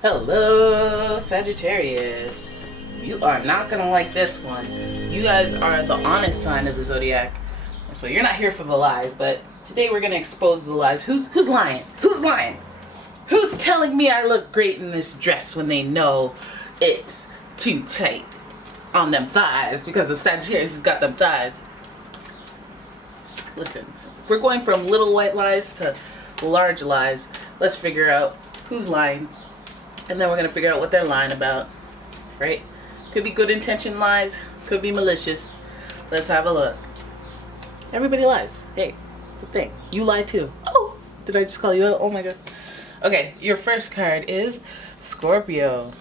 Hello, Sagittarius. You are not gonna like this one. You guys are the honest sign of the zodiac, so you're not here for the lies. But today we're gonna expose the lies. Who's lying? Who's lying? Who's telling me I look great in this dress when they know it's too tight on them thighs because the Sagittarius has got them thighs? Listen, we're going from little white lies to large lies. Let's figure out who's lying. And then we're going to figure out what they're lying about, right? Could be good intention lies, could be malicious. Let's have a look. Everybody lies. Hey, it's a thing. You lie too. Oh, did I just call you out? Oh my god. Okay, your first card is Scorpio.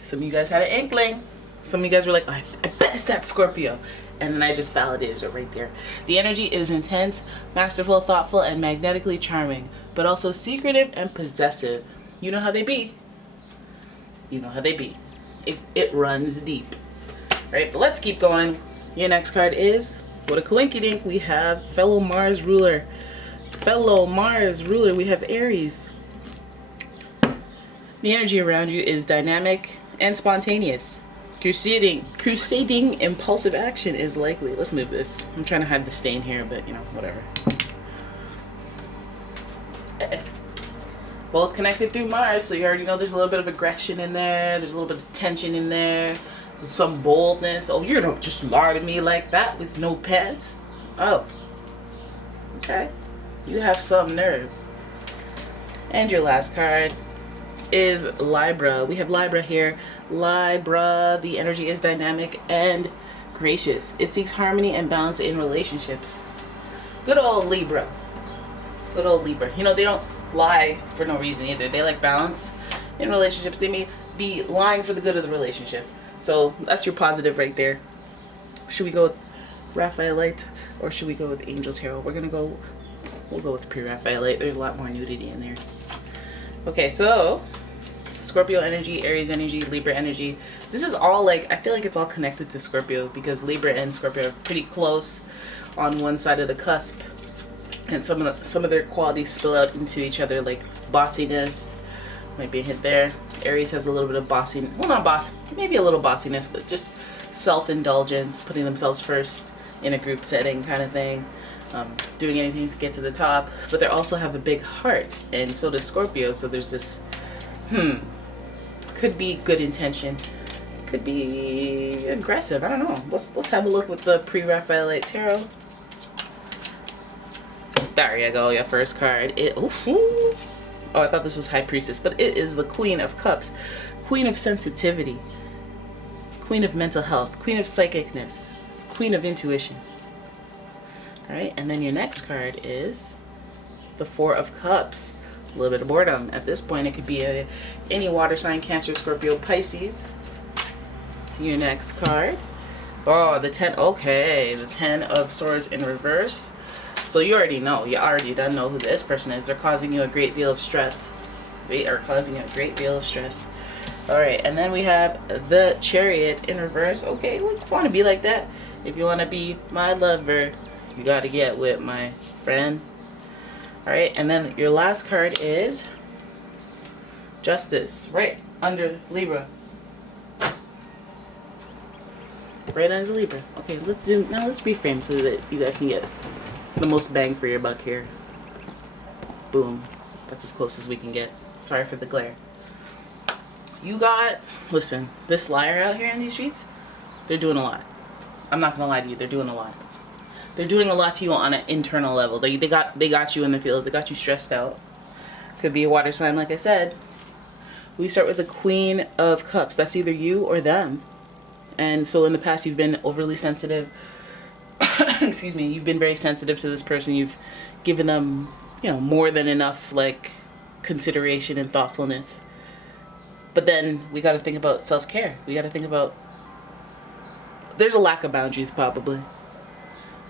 Some of you guys had an inkling. Some of you guys were like, oh, I bet it's that Scorpio. And then I just validated it right there. The energy is intense, masterful, thoughtful, and magnetically charming, but also secretive and possessive. You know how they be. You know how they be. It runs deep. Right? But let's keep going. Your next card is, what a coinkydink, we have fellow Mars ruler. Fellow Mars ruler, we have Aries. The energy around you is dynamic and spontaneous. Crusading impulsive action is likely. Let's move this. I'm trying to hide the stain here, but you know, whatever. Both connected through Mars, so you already know there's a little bit of aggression in there. There's a little bit of tension in there. There's some boldness. Oh, you're not just lie to me like that with no pants. Oh, okay. You have some nerve. And your last card is Libra. We have Libra here. Libra, the energy is dynamic and gracious. It seeks harmony and balance in relationships. Good old Libra. Good old Libra. You know, they don't lie for no reason either. They like balance in relationships. They may be lying for the good of the relationship. So that's your positive right there. Should we go with Raphaelite or should we go with Angel Tarot? We'll go with pre-Raphaelite. There's a lot more nudity in there. Okay, so Scorpio energy, Aries energy, Libra energy. This is all like, I feel like it's all connected to Scorpio because Libra and Scorpio are pretty close on one side of the cusp. And some of their qualities spill out into each other, like bossiness, might be a hint there. Aries has a little bit of bossy, well, not boss, maybe a little bossiness, but just self-indulgence, putting themselves first in a group setting kind of thing, doing anything to get to the top. But they also have a big heart, and so does Scorpio. So there's this, could be good intention, could be aggressive. I don't know. Let's have a look with the pre-Raphaelite tarot. There you go, your first card. Oh, I thought this was High Priestess, but it is the Queen of Cups. Queen of sensitivity. Queen of mental health. Queen of psychicness. Queen of intuition. Alright, and then your next card is the Four of Cups. A little bit of boredom. At this point, it could be any water sign, Cancer, Scorpio, Pisces. Your next card. Oh, the 10. Okay, the 10 of Swords in reverse. So you already know. You already done know who this person is. They're causing you a great deal of stress. They are causing you a great deal of stress. Alright, and then we have the Chariot in reverse. Okay, well, if you want to be like that, if you want to be my lover, you got to get with my friend. Alright, and then your last card is Justice, right under Libra. Right under Libra. Okay, let's zoom. Now let's reframe so that you guys can get the most bang for your buck here. Boom. That's as close as we can get. Sorry for the glare. You got, listen, this liar out here in these streets, they're doing a lot. I'm not gonna lie to you, they're doing a lot. They're doing a lot to you on an internal level. They got you in the fields. They got you stressed out. Could be a water sign, like I said. We start with the Queen of Cups. That's either you or them. And so in the past, you've been overly sensitive. Excuse me. You've been very sensitive to this person. You've given them, you know, more than enough like consideration and thoughtfulness. But then we got to think about self-care. We got to think about, there's a lack of boundaries probably.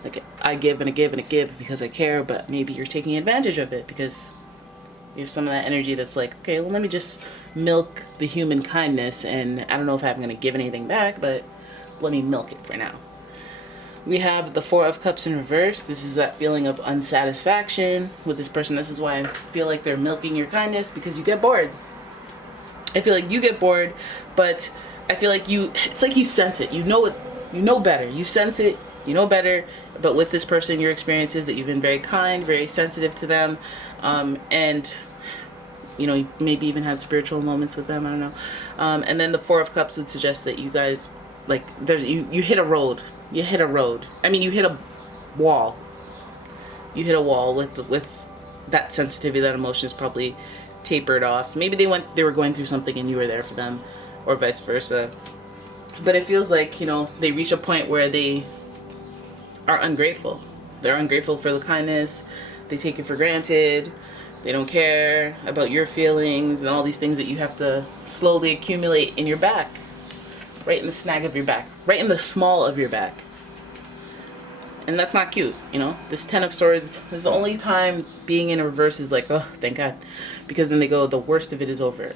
Like, I give and I give and I give because I care, but maybe you're taking advantage of it because you have some of that energy that's like, okay, well, let me just milk the human kindness, and I don't know if I'm going to give anything back, but let me milk it for now. We have the Four of Cups in reverse. This is that feeling of unsatisfaction with this person. This is why I feel like they're milking your kindness, because you get bored. I feel like you get bored, but I feel like it's like you sense it. You know it. You know better. You sense it. You know better. But with this person, your experience is that you've been very kind, very sensitive to them, and you know, maybe even had spiritual moments with them. I don't know. And then the Four of Cups would suggest that you guys, like, you hit a road. You hit a road. I mean, you hit a wall. You hit a wall with that sensitivity, that emotion is probably tapered off. Maybe they were going through something and you were there for them, or vice versa. But it feels like, you know, they reach a point where they are ungrateful. They're ungrateful for the kindness. They take it for granted. They don't care about your feelings and all these things that you have to slowly accumulate in your back. Right in the snag of your back. Right in the small of your back. And that's not cute, you know? This Ten of Swords is the only time being in reverse is like, oh, thank God. Because then they go, the worst of it is over.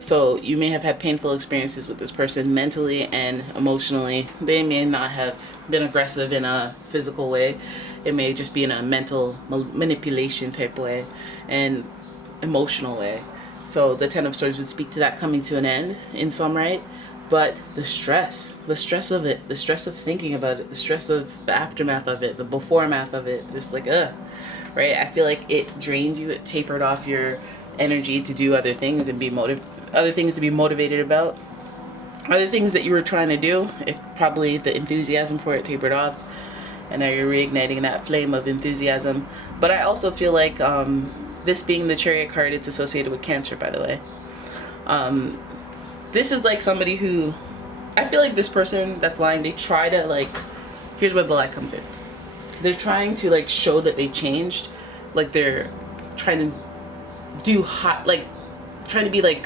So you may have had painful experiences with this person mentally and emotionally. They may not have been aggressive in a physical way. It may just be in a mental manipulation type way and emotional way. So the Ten of Swords would speak to that coming to an end in some right. But the stress of it, the stress of thinking about it, the stress of the aftermath of it, the beforemath of it, just like, right? I feel like it drained you, it tapered off your energy to do other things and other things to be motivated about. Other things that you were trying to do, probably the enthusiasm for it tapered off, and now you're reigniting that flame of enthusiasm. But I also feel like this being the Chariot card, it's associated with Cancer, by the way. This is like somebody who, I feel like this person that's lying, they try to like, here's where the lie comes in. They're trying to like show that they changed. Like they're trying to do trying to be like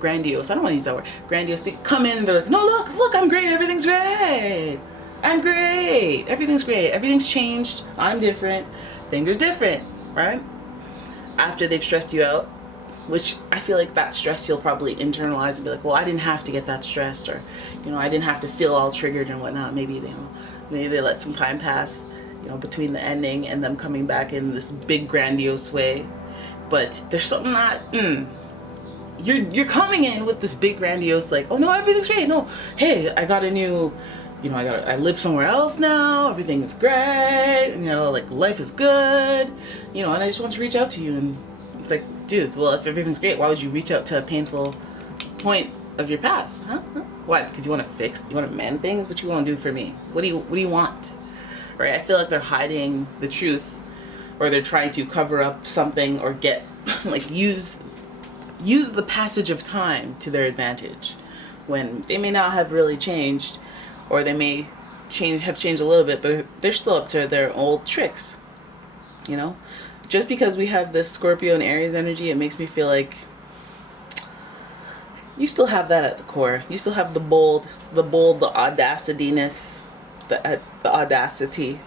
grandiose. I don't want to use that word. Grandiose. They come in and they're like, no, look, I'm great. Everything's great. I'm great. Everything's great. Everything's changed. I'm different. Things are different, right? After they've stressed you out, which I feel like that stress you'll probably internalize and be like, well, I didn't have to get that stressed, or, you know, I didn't have to feel all triggered and whatnot. Maybe they let some time pass, you know, between the ending and them coming back in this big grandiose way. But there's something not, you're coming in with this big grandiose, like, oh no, everything's great. No, hey, I got a new, you know, I live somewhere else now. Everything is great. You know, like life is good, you know, and I just want to reach out to you. And it's like, dude, well, if everything's great, why would you reach out to a painful point of your past? Huh? Why? Because you want to mend things? What you want to do for me? What do you want? Right? I feel like they're hiding the truth, or they're trying to cover up something, or get, like, use the passage of time to their advantage, when they may not have really changed, or they may have changed a little bit, but they're still up to their old tricks, you know? Just because we have this Scorpio and Aries energy, it makes me feel like you still have that at the core. You still have the bold, the audacityness, the audacity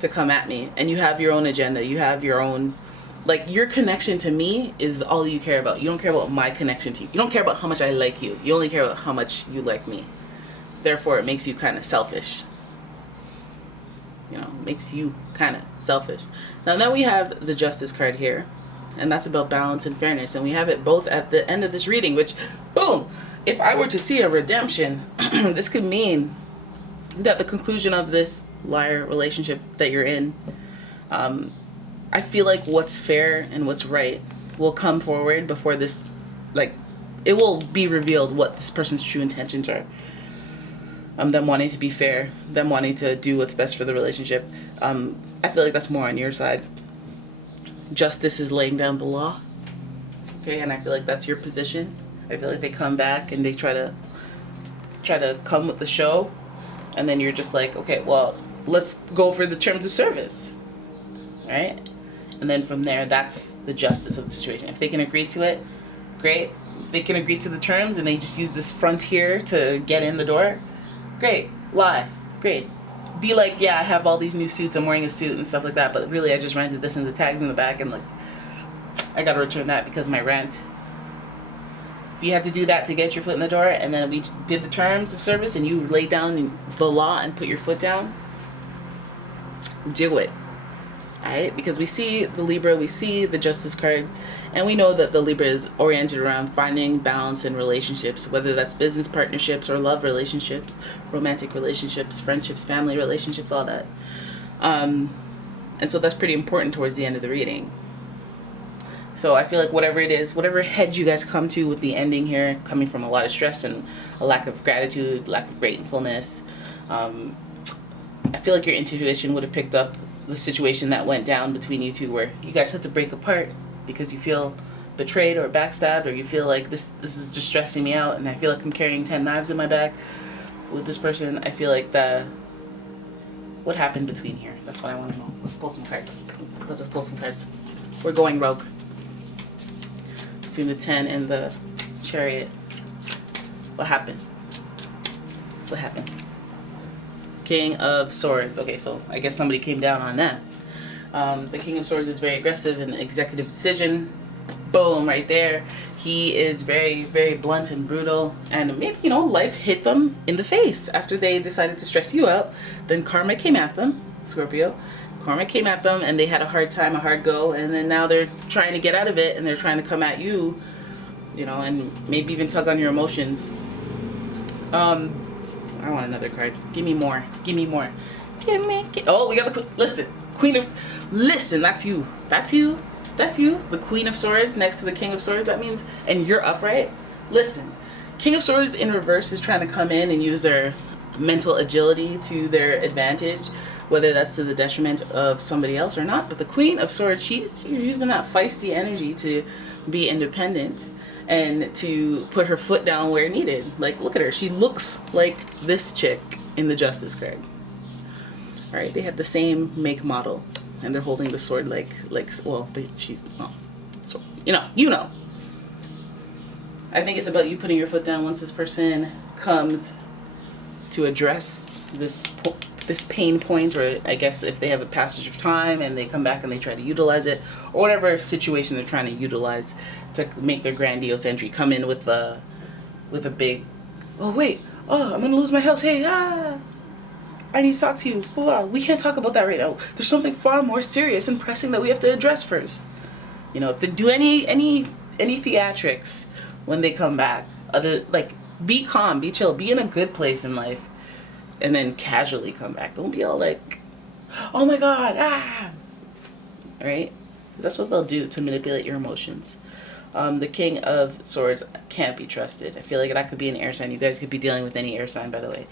to come at me. And you have your own agenda. You have your own, like, your connection to me is all you care about. You don't care about my connection to you. You don't care about how much I like you. You only care about how much you like me. Therefore, it makes you kind of selfish. You know, makes you kind of selfish. Now then we have the Justice card here, and that's about balance and fairness, and we have it both at the end of this reading, which, boom, if I were to see a redemption, this could mean that the conclusion of this liar relationship that you're in, I feel like what's fair and what's right will come forward before this, like, it will be revealed what this person's true intentions are. Them wanting to be fair, them wanting to do what's best for the relationship. I feel like that's more on your side. Justice is laying down the law. Okay, and I feel like that's your position. I feel like they come back and they try to come with the show, and then you're just like, okay, well, let's go for the terms of service. Right? And then from there, that's the justice of the situation. If they can agree to it, great. If they can agree to the terms and they just use this frontier to get in the door, great. Lie. Great. Be like, yeah, I have all these new suits, I'm wearing a suit and stuff like that, but really I just rented this and the tags in the back, and like, I gotta return that because of my rent. If you had to do that to get your foot in the door, and then we did the terms of service and you laid down the law and put your foot down, do it. Alright? Because we see the Libra, we see the Justice card, And we know that the Libra is oriented around finding balance in relationships, whether that's business partnerships or love relationships, romantic relationships, friendships, family relationships, all that. And so that's pretty important towards the end of the reading. So I feel like whatever it is, whatever head you guys come to with the ending here, coming from a lot of stress and a lack of gratitude, lack of gratefulness, I feel like your intuition would have picked up the situation that went down between you two, where you guys had to break apart because you feel betrayed or backstabbed, or you feel like this is just stressing me out and I feel like I'm carrying 10 knives in my back with this person. I feel like what happened between here? That's what I want to know. Let's pull some cards. Let's just pull some cards. We're going rogue. Between the 10 and the Chariot. What happened? What happened? King of Swords. Okay, so I guess somebody came down on that. The King of Swords is very aggressive and executive decision. Boom, right there. He is very, very blunt and brutal. And maybe, you know, life hit them in the face after they decided to stress you out. Then karma came at them, Scorpio. Karma came at them and they had a hard time, a hard go. And then now they're trying to get out of it and they're trying to come at you, you know, and maybe even tug on your emotions. I want another card. Give me more. Give me more. Oh, we got the listen. Queen of. Listen, that's you. That's you. That's you. The Queen of Swords next to the King of Swords. That means, and you're upright. Listen, King of Swords in reverse is trying to come in and use their mental agility to their advantage, whether that's to the detriment of somebody else or not. But the Queen of Swords, she's using that feisty energy to be independent and to put her foot down where needed. Like, look at her. She looks like this chick in the Justice card. All right, they have the same make model, and they're holding the sword like well, she's so you know. I think it's about you putting your foot down once this person comes to address this pain point, or I guess if they have a passage of time and they come back and they try to utilize it, or whatever situation they're trying to utilize to make their grandiose entry, come in with a big, oh wait, oh I'm gonna lose my house, hey, I need to talk to you. Wow, we can't talk about that right now. There's something far more serious and pressing that we have to address first. You know, if they do any theatrics when they come back, like, be calm, be chill, be in a good place in life, and then casually come back. Don't be all like, oh my god, all right? That's what they'll do to manipulate your emotions. The King of Swords can't be trusted. I feel like that could be an air sign. You guys could be dealing with any air sign, by the way.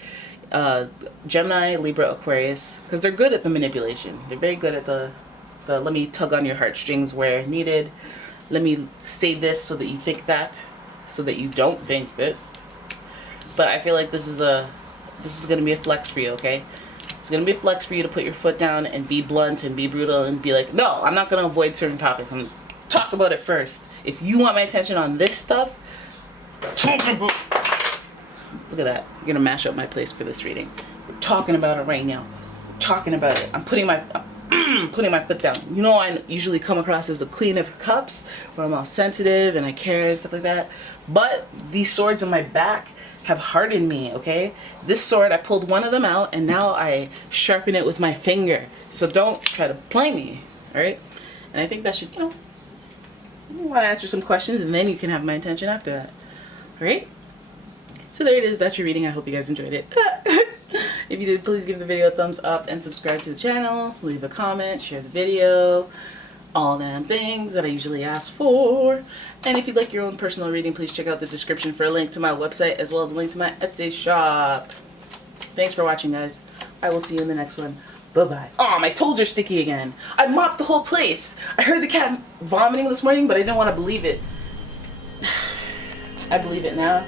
Gemini, Libra, Aquarius, because they're good at the manipulation. They're very good at the let me tug on your heartstrings where needed. Let me say this so that you think that, so that you don't think this. But I feel like this is going to be a flex for you, okay? It's going to be a flex for you to put your foot down and be blunt and be brutal and be like, no, I'm not going to avoid certain topics. I'm going to talk about it first. If you want my attention on this stuff, talk about. Look at that. You're going to mash up my place for this reading. We're talking about it right now. We're talking about it. I'm putting my foot down. You know, I usually come across as the Queen of Cups, where I'm all sensitive and I care and stuff like that. But these swords on my back have hardened me, okay? This sword, I pulled one of them out and now I sharpen it with my finger. So don't try to play me, all right? And I think that should, you want to answer some questions and then you can have my attention after that, all right? So there it is. That's your reading. I hope you guys enjoyed it. If you did, please give the video a thumbs up and subscribe to the channel. Leave a comment, share the video, all them things that I usually ask for. And if you'd like your own personal reading, please check out the description for a link to my website as well as a link to my Etsy shop. Thanks for watching, guys. I will see you in the next one. Bye-bye. Oh, my toes are sticky again. I mopped the whole place. I heard the cat vomiting this morning, but I didn't want to believe it. I believe it now.